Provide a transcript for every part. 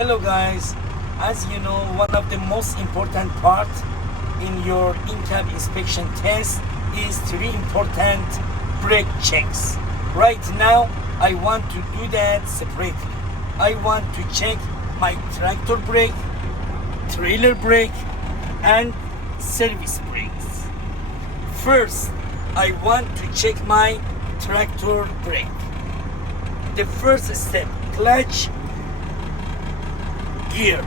Hello guys, as you know, one of the most important part in your in-cab inspection test is three important brake checks. Right now, I want to do that separately. I want to check my tractor brake, trailer brake, and service brakes. First, I want to check my tractor brake. The first step, clutch, gear.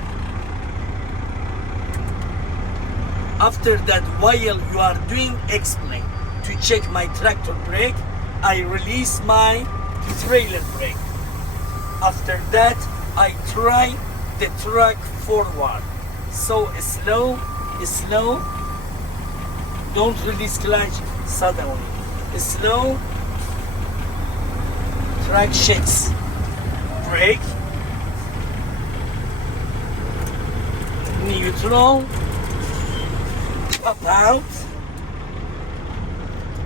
After that, while you are doing explain to check my tractor brake, I release my trailer brake. After that, I try the truck forward. So slow, don't release clutch suddenly. Slow, track shakes, brake, neutral, pop out,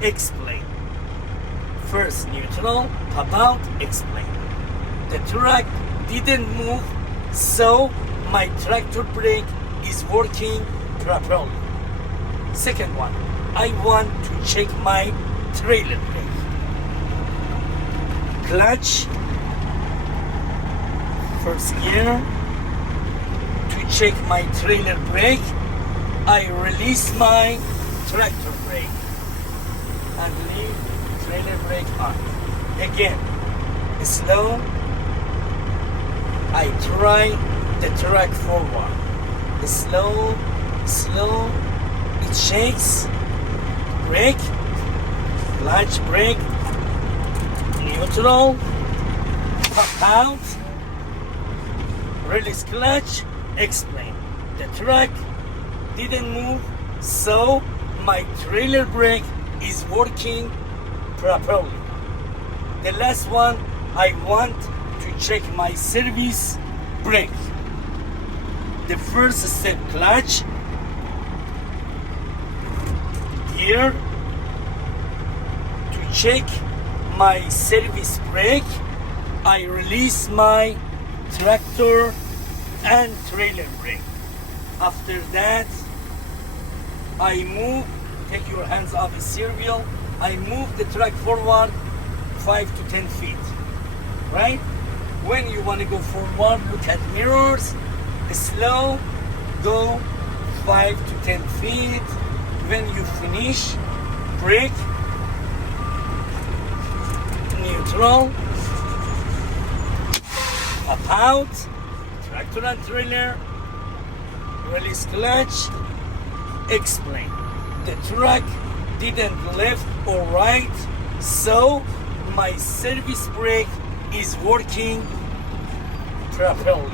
explain. First neutral, pop out, explain. The truck didn't move, so my tractor brake is working properly. Second one, I want to check my trailer brake. Clutch, first gear. To check my trailer brake, I release my tractor brake and leave trailer brake on. Again, slow, I try the truck forward. Slow, it shakes, brake, clutch, brake, neutral, pop out, release clutch, explain. The truck didn't move, so my trailer brake is working properly. The last one, I want to check my service brake. The first step, clutch, gear. To check my service brake, I release my tractor and trailer brake. After that, I move, take your hands off the steering wheel, I move the truck forward 5 to 10 feet, right? When you want to go forward, look at mirrors, slow, go 5 to 10 feet. When you finish, brake, neutral, up out, tractor and trailer, release clutch, explain. The truck didn't left or right, so my service brake is working properly.